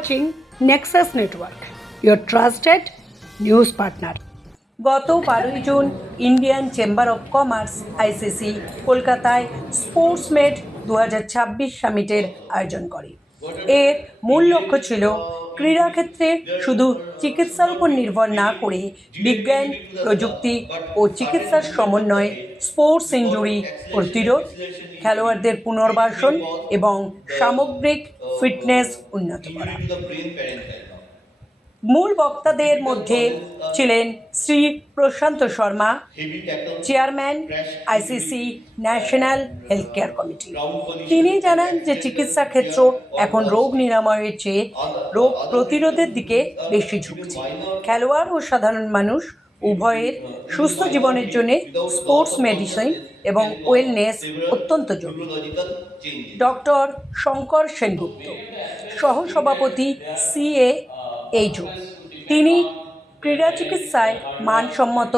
watching Nexus Network, your trusted news partner. গত 12 June Indian chamber of commerce ICC কলকাতায় sports made 2026 সামিটের আয়োজন করে। এর মূল লক্ষ্য ছিল ক্রীড়াক্ষেত্রে শুধু চিকিৎসার উপর নির্ভর না করে বিজ্ঞান, প্রযুক্তি ও চিকিৎসার সমন্বয়ে স্পোর্টস ইনজুরি প্রতিরোধ, খেলোয়াড়দের পুনর্বাসন এবং সামগ্রিক ফিটনেস উন্নত করা। মূল বক্তাদের মধ্যে ছিলেন Shri Prashant Sharma, chairman ICC national health care committee. তিনি জানান যে চিকিৎসা ক্ষেত্র এখন রোগ নিরাময়ের চেয়ে রোগ প্রতিরোধের দিকে বেশি ঝুঁকছে। খেলোয়াড় ও সাধারণ মানুষ উভয়ের সুস্থ জীবনের জন্য স্পোর্টস মেডিসিন এবং ওয়েলনেস অত্যন্ত জরুরি। ডক্টর শঙ্কর সেনগুপ্ত, সহসভাপতি CAHO, তিনি ক্রীড়া চিকিৎসায় মানসম্মত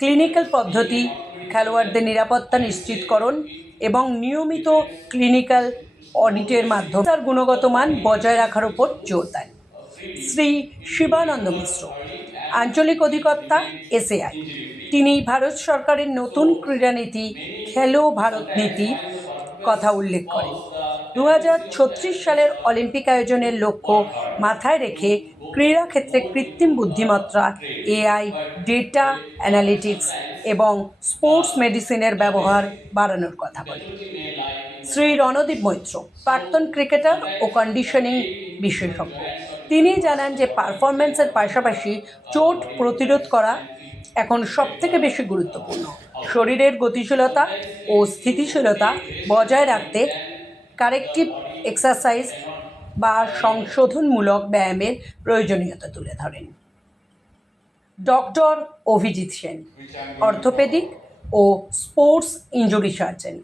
ক্লিনিক্যাল পদ্ধতি, খেলোয়াড়দের নিরাপত্তা নিশ্চিতকরণ এবং নিয়মিত ক্লিনিক্যাল অডিটের মাধ্যমে তার গুণগত মান বজায় রাখার উপর জোর দেন। শ্রী শিবানন্দ মিশ্র, আঞ্চলিক অধিকর্তা SAI, তিনি ভারত সরকারের নতুন ক্রীড়ানীতি খেলো ভারত নীতির কথা উল্লেখ করেন। 2036 সালের অলিম্পিক আয়োজনের লক্ষ্য মাথায় রেখে ক্রীড়া ক্ষেত্রে কৃত্রিম বুদ্ধিমত্তা, AI, ডেটা অ্যানালিটিক্স এবং স্পোর্টস মেডিসিনের ব্যবহার বাড়ানোর কথা বলেন। শ্রী রণদীপ মৈত্র, প্রাক্তন ক্রিকেটার ও কন্ডিশনিং বিশেষজ্ঞ, তিনি জানান যে পারফরম্যান্সের পাশাপাশি চোট প্রতিরোধ করা এখন সবথেকে বেশি গুরুত্বপূর্ণ। শরীরের গতিশীলতা ও স্থিতিশীলতা বজায় রাখতে কারেক্টিভ এক্সারসাইজ বা সংশোধনমূলক ব্যায়ামের প্রয়োজনীয়তা তুলে ধরেন। ডক্টর অভিজিৎ সেন, অর্থোপেডিক ও স্পোর্টস ইনজুরি সার্জন,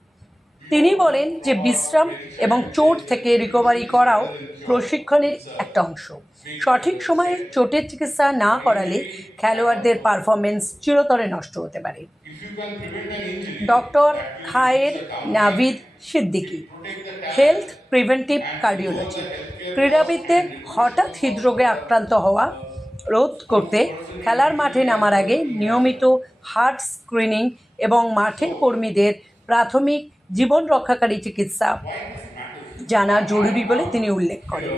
তিনি বলেন যে বিশ্রাম এবং চোট থেকে রিকভারি করাও প্রশিক্ষণের একটা অংশ। সঠিক সময়ে চোটের চিকিৎসা না করালে খেলোয়াড়দের পারফরমেন্স চিরতরে নষ্ট হতে পারে। Doctor Khayer Navid Siddiqui, health preventive cardiology, ক্রীড়াবিদদের হঠাৎ হৃদরোগে আক্রান্ত হওয়া রোধ করতে খেলার মাঠে নামার আগে নিয়মিত হার্ট স্ক্রিনিং এবং মাঠের কর্মীদের প্রাথমিক জীবন রক্ষাকারী চিকিৎসা জানা জরুরি বলে তিনি উল্লেখ করেন।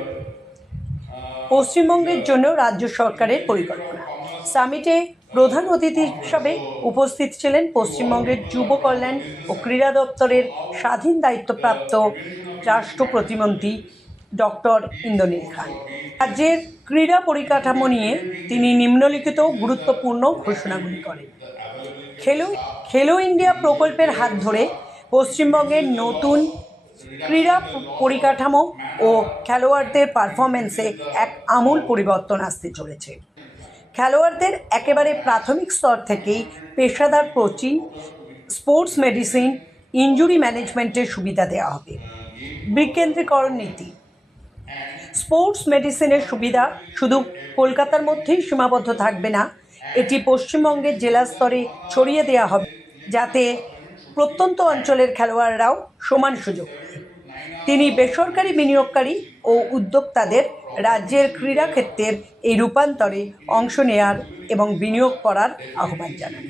পশ্চিমবঙ্গের জন্য রাজ্য সরকারের পরিকল্পনা। সামিটে প্রধান অতিথি হিসাবে উপস্থিত ছিলেন পশ্চিমবঙ্গের যুব কল্যাণ ও ক্রীড়া দপ্তরের স্বাধীন দায়িত্বপ্রাপ্ত রাষ্ট্র প্রতিমন্ত্রী ডক্টর ইন্দ্রনীল খান। রাজ্যের ক্রীড়া পরিকাঠামো নিয়ে তিনি নিম্নলিখিত গুরুত্বপূর্ণ ঘোষণাগুলি করেন। খেলো ইন্ডিয়া প্রকল্পের হাত ধরে পশ্চিমবঙ্গের নতুন ক্রীড়া পরিকাঠামো ও খেলোয়াড়দের পারফরমেন্সে এক আমূল পরিবর্তন আসতে চলেছে। খেলোয়াড়দের একেবারে প্রাথমিক স্তর থেকেই পেশাদার কোচিং, স্পোর্টস মেডিসিন, ইনজুরি ম্যানেজমেন্টের সুবিধা দেওয়া হবে। বিকেন্দ্রীকরণ নীতি, স্পোর্টস মেডিসিনের সুবিধা শুধু কলকাতার মধ্যেই সীমাবদ্ধ থাকবে না, এটি পশ্চিমবঙ্গের জেলা স্তরে ছড়িয়ে দেওয়া হবে যাতে প্রত্যন্ত অঞ্চলের খেলোয়াড়রাও সমান সুযোগ পায়। তিনি বেসরকারি বিনিয়োগকারী ও উদ্যোক্তাদের রাজ্যের ক্রীড়াক্ষেত্রের এই রূপান্তরে অংশ নেওয়ার এবং বিনিয়োগ করার আহ্বান জানান।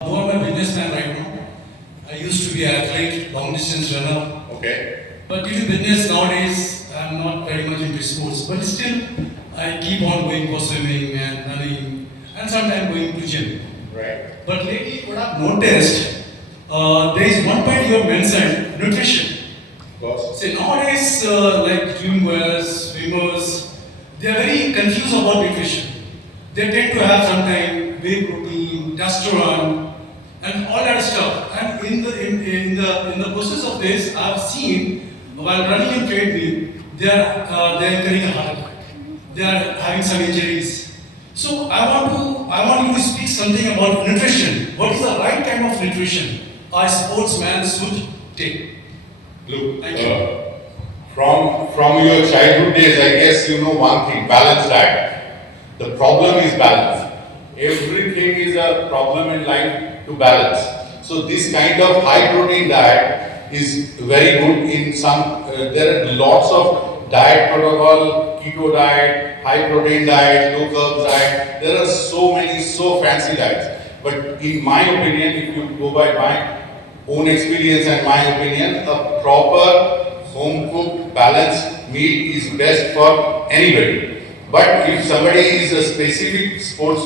I'm a businessman right now. I used to be an athlete, long distance runner. Okay. But due to business nowadays, I'm not very much into sports. But still, I keep on going for swimming and running, and sometimes going to gym. Right. But lately, what I've noticed, there is one point you have mentioned: nutrition. Of course. See, nowadays, like gym wearers, swimmers, they are very confused about nutrition. They tend to have sometimes whey protein, testosterone, and all that stuff. And in the process of this, I've seen while running in treadmill, they are getting a heart attack. They are having some injuries. So I want you to speak something about nutrition. What is the right kind of nutrition a sportsman should take? Look, Thank you. From your childhood days, I guess you know one thing: balanced diet. The problem is balance. Everything is a problem in life to balance. So this kind of high protein diet is very good in some, there are lots of diet protocol, keto diet, high protein diet, low carb diet. There are so many, so fancy diets. But in my opinion, if you go by my own experience and my opinion, a proper home cooked balanced meal is best for anybody. But if somebody is a specific sports,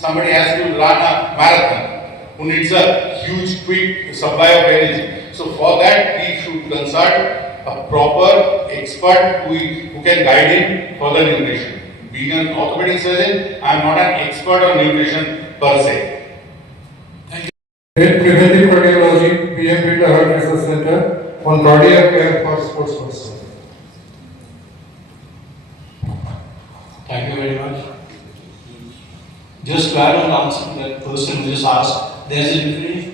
somebody has to run a marathon, who needs a huge quick supply of energy. So for that he should consult a proper expert who can guide him for the nutrition. Being an orthopedic surgeon, I am not an expert on nutrition per se. In preventive cardiology, PM Birla Heart Research Center on cardiac care for sports persons. Thank you very much. Just to add on the answer to that person who just asked, there's a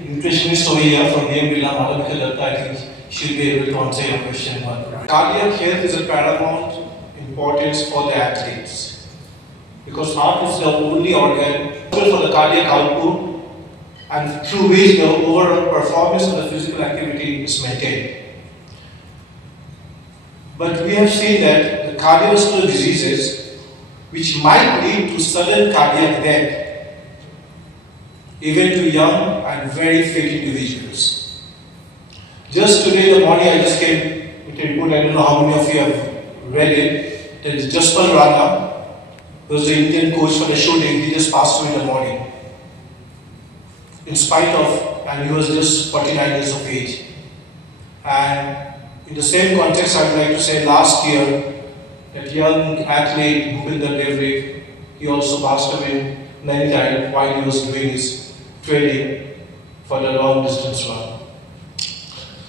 nutritionist over here from PM Birla, Madhavika Datta. I think she'll be able to answer your question. Cardiac health is a paramount importance for the athletes because heart is the only organ for the cardiac output and through which the overall performance of the physical activity is maintained. But we have seen that the cardiovascular diseases which might lead to sudden cardiac death, even to young and very fit individuals. Just today in the morning, I just came with a report. I don't know how many of you have read it. There is Jaspal Rana, who was the Indian coach for the shooting. He just passed away in the morning. In spite of, and he was just 49 years of age. And in the same context, I would like to say last year, that young athlete, Bhupinder Devre, he also passed away in Nainital while he was doing his training for the long distance run.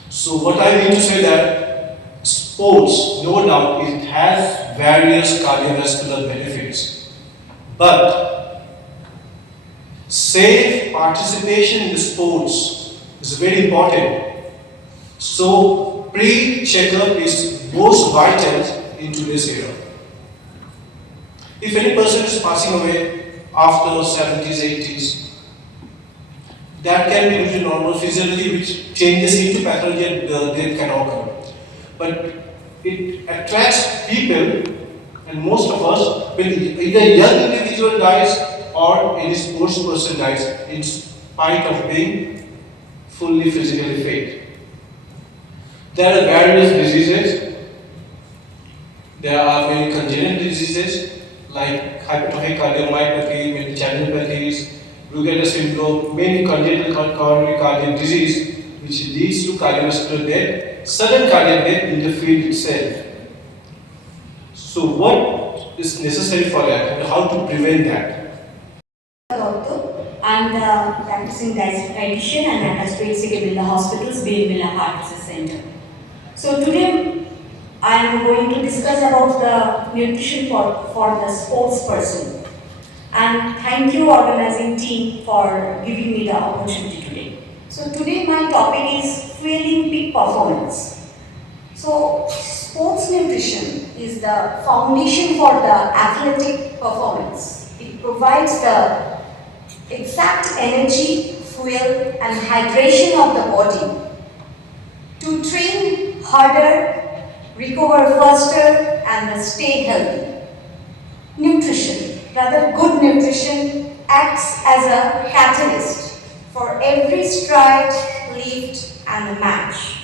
So what I mean to say that sports, no doubt, it has various cardiovascular benefits, but safe participation in the sports is very important. So pre-checkup is most vital in today's era. If any person is passing away after 70s, 80s, that can be due to normal physiology which changes into pathology and death can occur. But it attracts people, and most of us, when either a young individual dies or any sports person dies in spite of being fully physically fit. There are various diseases. There are many congenital diseases like hypertrophic cardiomyopathy, many channelopathies, Brugada syndrome, many congenital coronary cardiac disease which leads to cardiovascular death, sudden cardiac death in the field itself. So what is necessary for that and how to prevent that? I'm the practicing dietitian and I'm basically in the hospital's Birla Heart Research Center. So today I am going to discuss about the nutrition for the sports person. And thank you organizing team for giving me the opportunity today. So today my topic is fueling peak performance. So sports nutrition is the foundation for the athletic performance. It provides the exact energy, fuel and hydration of the body to train harder, recover faster and stay healthy. Nutrition, rather good nutrition, acts as a catalyst for every stride, lift and match.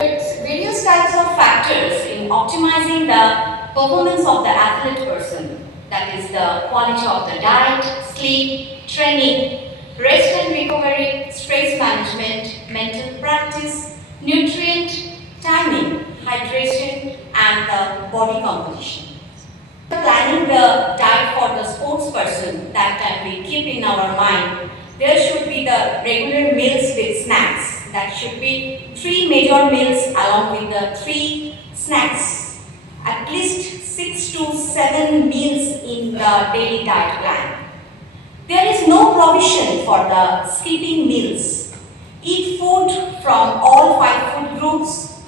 It's various types of factors in optimizing the performance of the athlete person. That is the quality of the diet, sleep, training, rest and recovery, stress management, mental practice, nutrient, timing, hydration and the body composition. Planning the diet for the sports person, that time we keep in our mind, there should be the regular meals with snacks. That should be 3 major meals along with the 3 snacks. At least 6 to 7 meals in the daily diet plan. There is no provision for the skipping meals. Eat food from all 5 food groups.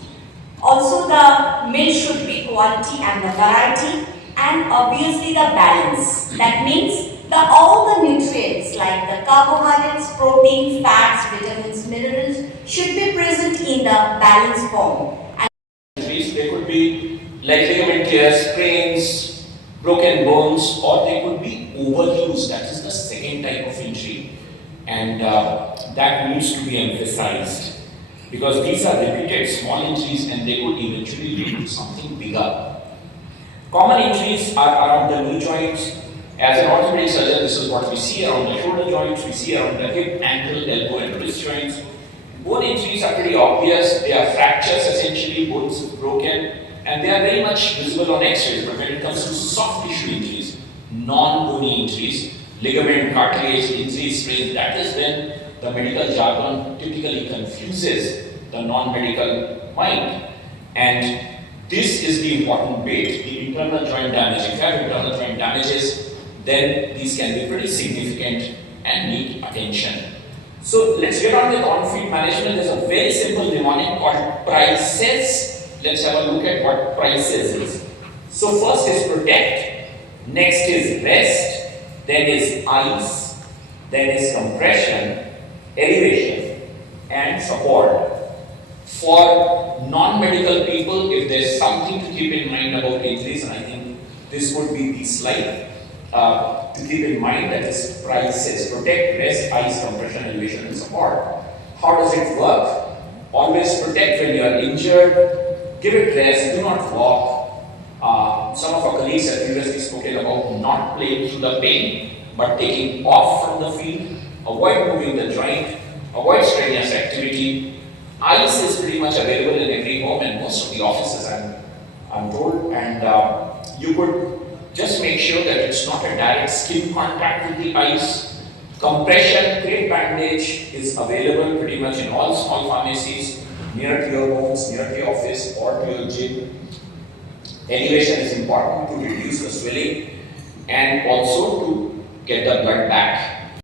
Also the meal should be quality and the variety and obviously the balance. That means the all the nutrients like the carbohydrates, protein, fats, vitamins, minerals should be present in the balanced form. Injuries, they could be like ligament tears, sprains, broken bones, or they could be overuse. That is the second type of injury, and that needs to be emphasized because these are repeated small injuries and they could eventually lead to something bigger. Common injuries are around the knee joints. As an orthopedic surgeon, this is what we see around the shoulder joints, we see around the hip, ankle, elbow, and wrist joints. Bone injuries are pretty obvious. They are fractures essentially, bones broken, and they are very much visible on X-rays. But when it comes to soft tissue injuries, non-bony injuries, ligament, cartilage injuries, sprains, that is when the medical jargon typically confuses the non-medical mind. And this is the important bit, the internal joint damage. If you have internal joint damages, then these can be pretty significant and need attention. So let's get on with on-field management. There's a very simple mnemonic called PRICES. Let's have a look at what PRICES is. So first is protect, next is rest, then is ice, then is compression, elevation, and support. For non-medical people, if there's something to keep in mind about injuries, and I think this would be the slide, to keep in mind that is PRICES, protect, rest, ice, compression, elevation, and support. How does it work? Always protect when you are injured, give it rest, do not walk. Some of our colleagues have previously spoken about not playing through the pain, but taking off from the field, avoid moving the joint, avoid strenuous activity. Ice is pretty much available in every home and most of the offices, I'm told, and you could just make sure that it's not a direct skin contact with the ice. Compression, great bandage is available pretty much in all small pharmacies, near to your homes, near to your office, or to your gym. Elevation is important to reduce the swelling and also to get the blood back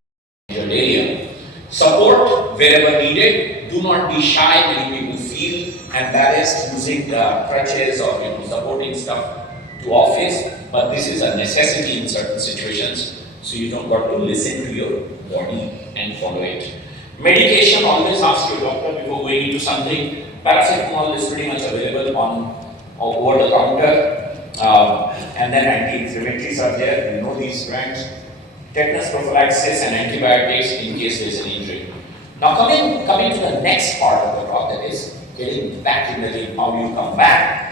in your area. Support wherever needed. Do not be shy. Many people feel embarrassed using the crutches or supporting stuff to office, but this is a necessity in certain situations. So you don't got to listen to your body and follow it. Medication, always ask your doctor before going into something. Paracetamol is pretty much available on over the counter, and then anti-inflammatories are there. You know these brands. Tetanus prophylaxis and antibiotics in case there is an injury. Now coming to the next part of the talk, that is getting back in the game, how you come back.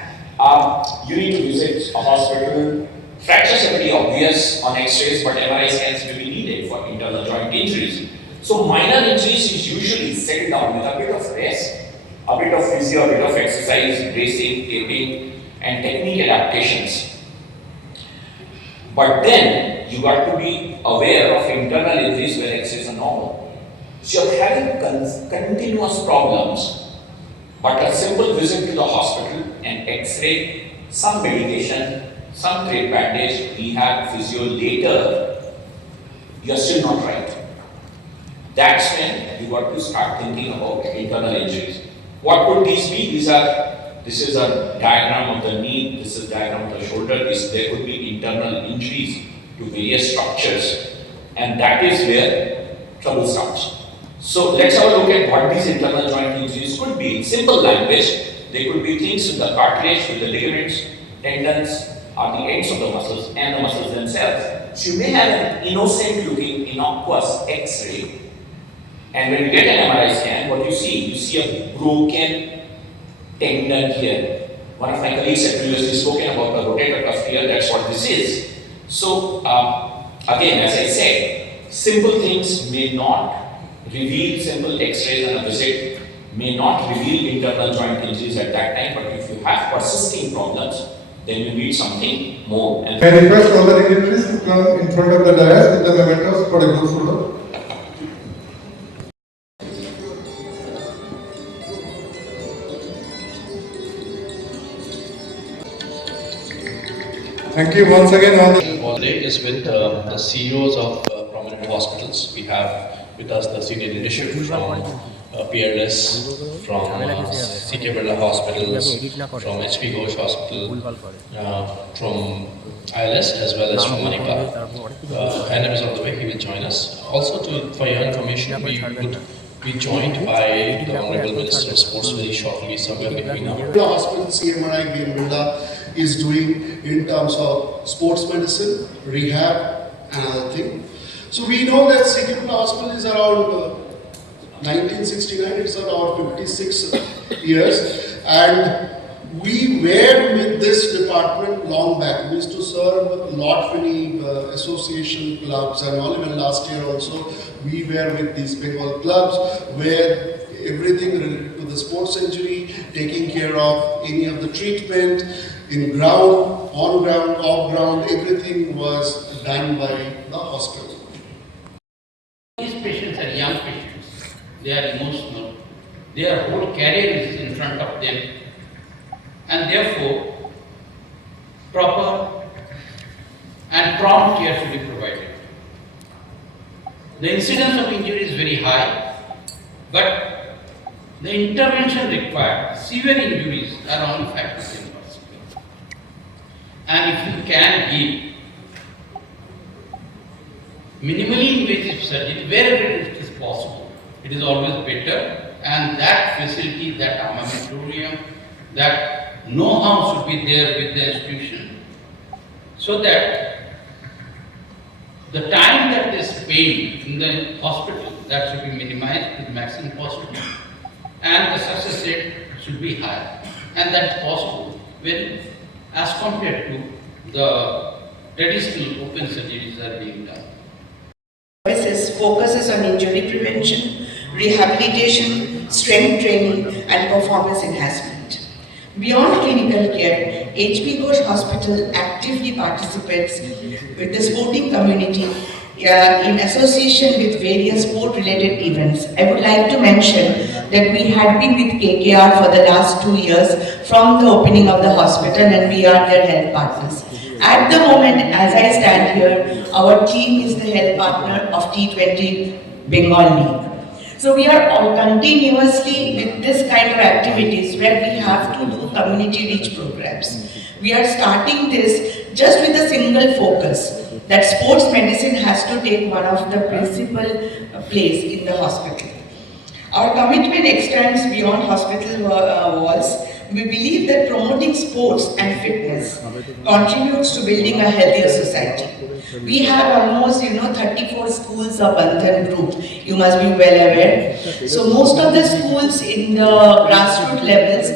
You need to visit a hospital. Fractures are pretty obvious on X-rays, but MRI scans may be needed for internal joint injuries. So minor injuries is usually settled down with a bit of rest, a bit of physio, a bit of exercise, bracing, taping, and technique adaptations. But then you got to be aware of internal injuries where X-rays are normal. So you're having continuous problems, but a simple visit to the hospital and X-ray, some medication, some trade bandage, rehab, physio later, you're still not right. That's when you got to start thinking about internal injuries. What could these be? This is a diagram of the knee, this is a diagram of the shoulder. There could be internal injuries to various structures, and that is where trouble starts. So let's have a look at what these internal joint injuries could be. In simple language, they could be things with the cartilage, with the ligaments, tendons, or the ends of the muscles and the muscles themselves. So you may have an innocent looking innocuous X-ray, and when you get an MRI scan, what you see a broken tendon here. One of my colleagues had previously spoken about the rotator cuff here. That's what this is. So again, as I said, simple things may not reveal, simple X-rays and a visit may not reveal internal joint injuries at that time, but if you have persisting problems, then you need something more. And I request all the dignitaries to come in front of the dais with the mementos for a group photo. Thank you once again. All day is with the CEOs of prominent hospitals. We have with us the senior leadership from peerless from CK Birla hospitals, from HP Ghosh Hospital, from ILS as well as from Manipal. And as on the way, he will join us. Also, for your information, we would be joined by the Honorable Minister of Sports very shortly, somewhere between now. The hospital CMRI BM Birla is doing in terms of sports medicine, rehab, and other thing. So we know that CK Hospital is around 1969, it's around 56 years, and we were with this department long back. We used to serve lot many association clubs, and all. Even last year also we were with these Bengal clubs where everything related to the sports injury, taking care of any of the treatment in ground, on ground, off ground, everything was done by the hospital. These patients are young patients. They are emotional. Their whole career is in front of them, and therefore proper and prompt care should be provided. The incidence of injury is very high, but the intervention required, severe injuries are only 5%. And if you can give minimally invasive surgery wherever it is possible, it is always better, and that facility, that armamentarium, that know-how should be there with the institution, so that the time that they spend in the hospital, that should be minimized to the maximum possible, and the success rate should be high, and that is possible when as compared to the traditional open surgeries are being done. Services focuses on injury prevention, rehabilitation, strength training, and performance enhancement. Beyond clinical care, HP Ghosh Hospital actively participates with the sporting community in association with various sport-related events. I would like to mention that we had been with KKR for the last 2 years from the opening of the hospital, and we are their health partners. At the moment, as I stand here, our team is the health partner of T20 Bengal League. So we are all continuously with this kind of activities where we have to do community reach programs. We are starting this just with a single focus that sports medicine has to take one of the principal place in the hospital. Our commitment extends beyond hospital walls. We believe that promoting sports and fitness contributes to building a healthier society. We have almost 34 schools of Bandhan group. You must be well aware. So most of the schools in the grassroots levels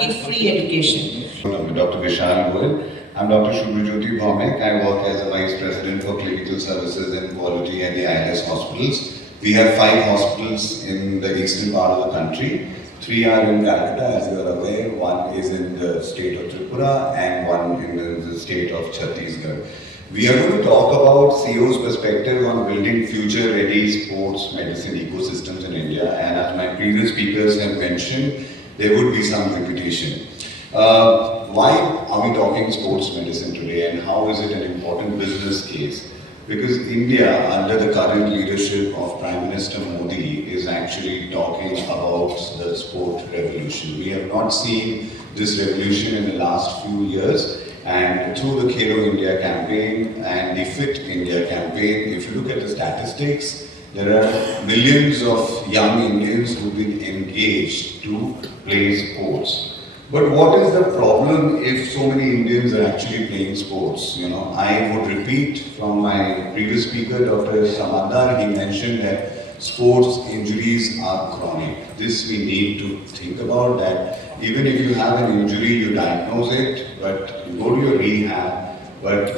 give free education. I'm Dr. Vishal Goel. I'm Dr. Shubhrajyoti Bhaumek. I work as a Vice President for Clinical Services and Quality at the ILS hospitals. We have 5 hospitals in the eastern part of the country. 3 are in Calcutta, as you are aware. 1 is in the state of Tripura and 1 in the state of Chhattisgarh. We are going to talk about CO's perspective on building future-ready sports medicine ecosystems in India. And as my previous speakers have mentioned, there would be some repetition. Why are we talking sports medicine today, and how is it an important business case? Because India, under the current leadership of Prime Minister Modi, is actually talking about the sport revolution. We have not seen this revolution in the last few years, and through the Khelo India campaign and the Fit India campaign, if you look at the statistics, there are millions of young Indians who've been engaged to play sports. But what is the problem if so many Indians are actually playing sports? I would repeat from my previous speaker, Dr. Samadar, he mentioned that sports injuries are chronic. This we need to think about, that even if you have an injury, you diagnose it, but you go to your rehab, but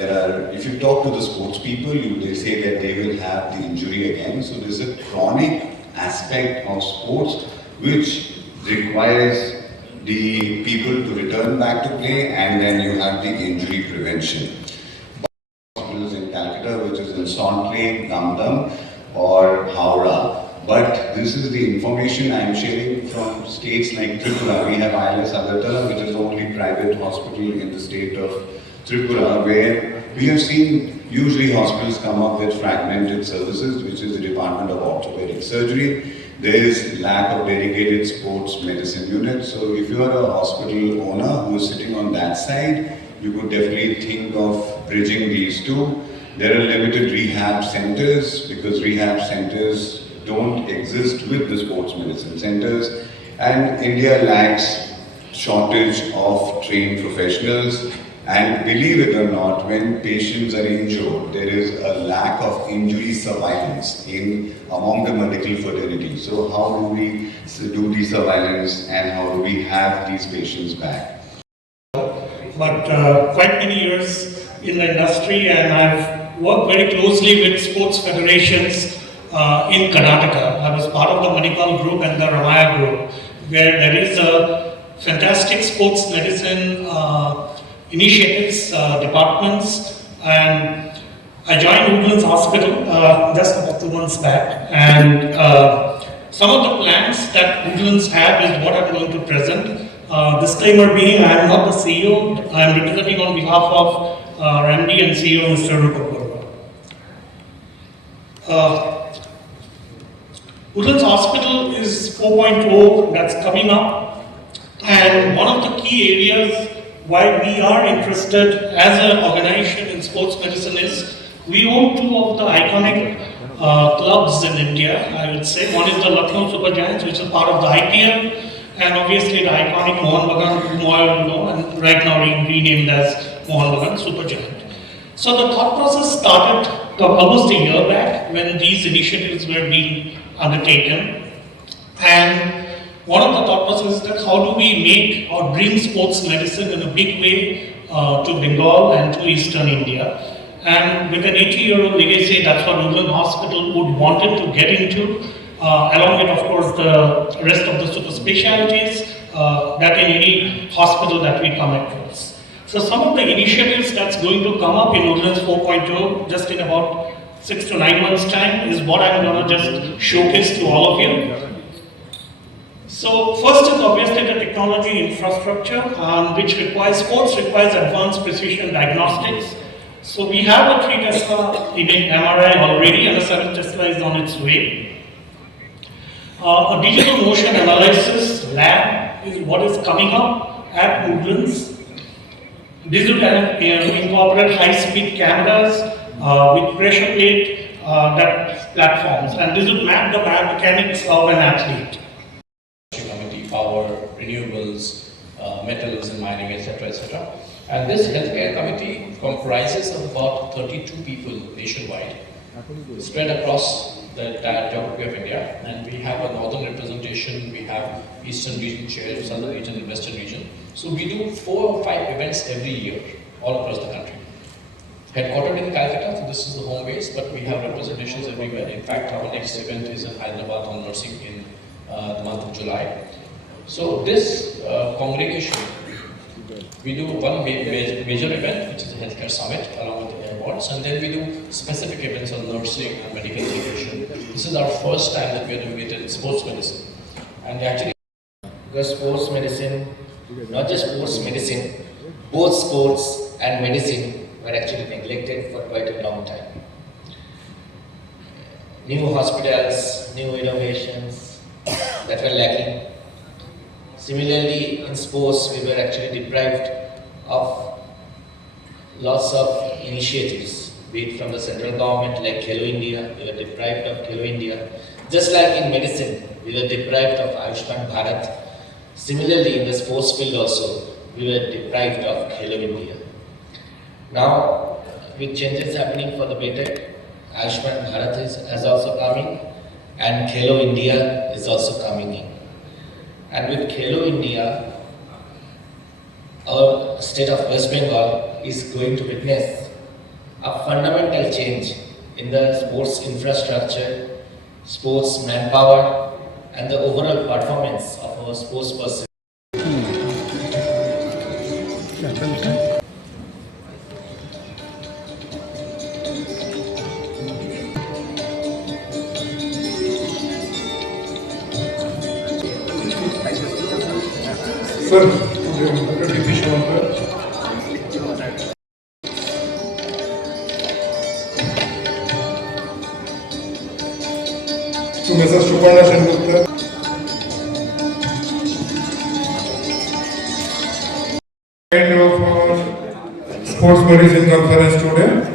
if you talk to the sports people, they say that they will have the injury again. So there's a chronic aspect of sports which requires the people to return back to play, and then you have the injury prevention. Hospitals in Calcutta, which is in Sontlane, Gamdam or Howrah. But this is the information I am sharing from states like Tripura. We have ILS Agartala, which is the only private hospital in the state of Tripura, where we have seen usually hospitals come up with fragmented services, which is the Department of Orthopedic Surgery. there is lack of dedicated sports medicine units. So if you are a hospital owner who is sitting on that side, you could definitely think of bridging these two. There are limited rehab centers because rehab centers don't exist with the sports medicine centers, and India lacks shortage of trained professionals. And believe it or not, when patients are injured, there is a lack of injury surveillance among the medical fraternity. So how do we do the surveillance and how do we have these patients back? But quite many years in the industry, and I've worked very closely with sports federations in Karnataka. I was part of the Manipal group and the Ramaya group, where there is a fantastic sports medicine initiatives, departments, and I joined Woodlands Hospital just about 2 months back, and some of the plans that Woodlands have is what I'm going to present. Disclaimer being, I am not the CEO, I am representing on behalf of MD and CEO Mr. Rupak Barua. Woodlands Hospital is 4.0, that's coming up, and one of the key areas why we are interested as an organization in sports medicine is we own two of the iconic clubs in India, I would say. One is the Lucknow Super Giants, which is part of the IPL, and obviously the iconic Mohan Bagan, and right now renamed as Mohan Bagan Super Giant. So the thought process started almost a year back when these initiatives were being undertaken, and one of the thought processes is that how do we make or bring sports medicine in a big way to Bengal and to Eastern India. And with an 80-year-old legacy, that's what Woodlands Hospital would wanted to get into, along with, of course, the rest of the super specialties that in any hospital that we come across. So some of the initiatives that's going to come up in Woodlands 4.0 just in about 6 to 9 months' time is what I'm going to just showcase to all of you. So first is obviously the technology infrastructure, which sports requires advanced precision diagnostics. So we have a 3 Tesla in MRI already, and a 7 Tesla is on its way. A digital motion analysis lab is what is coming up at Woodlands. This will incorporate high-speed cameras with pressure plate platforms, and this will map the biomechanics of an athlete. Power, renewables, metals and mining, etc., etc. And this healthcare committee comprises of about 32 people nationwide, spread across the entire geography of India. And we have a northern representation, we have eastern region chair, southern region, and western region. So we do 4 or 5 events every year, all across the country. Headquartered in Calcutta, so this is the home base, but we have representations everywhere. In fact, our next event is in Hyderabad on nursing in the month of July. So this congregation, we do one major event, which is a healthcare summit along with the awards, and then we do specific events on nursing and medical education. This is our first time that we are doing it in sports medicine. And actually, because sports medicine, not just sports medicine, both sports and medicine were actually neglected for quite a long time. New hospitals, new innovations that were lacking. Similarly, in sports, we were actually deprived of lots of initiatives, be it from the central government like Khelo India, we were deprived of Khelo India. Just like in medicine, we were deprived of Ayushman Bharat. Similarly, in the sports field also, we were deprived of Khelo India. Now, with changes happening for the better, Ayushman Bharat has also coming, and Khelo India is also coming in. And with Khelo India, our state of West Bengal is going to witness a fundamental change in the sports infrastructure, sports manpower, and the overall performance of our sports personnel. Sir, would you be shown there? to Mrs. Suparna Sengupta. Kind of sports medicine conference today.